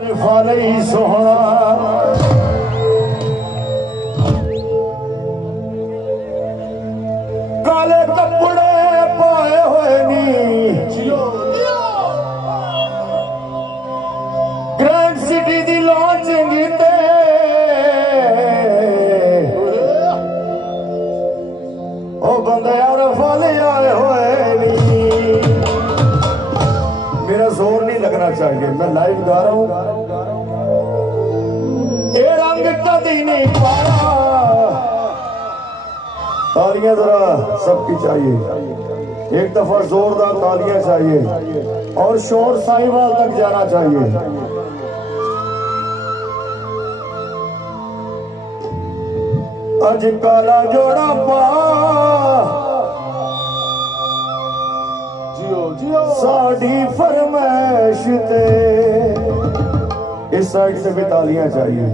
फाले सोहना काले कपड़े पाए हुए नी ग्रैंड सिटी दी लॉन्चिंग ते ओ बंदे यार फाले आए हुए नी। मेरा जोर नहीं लगना चाहिए, मैं लाइव गा रहा हूं। ये रंग कभी नहीं पाया। तालियां जरा सबकी चाहिए, एक दफा जोरदार तालियां चाहिए और शोर साहिवाल तक जाना चाहिए। अज काला जोड़ा पा साड़ी फरमाइश ते। इस साइड से भी तालियां चाहिए।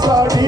साड़ी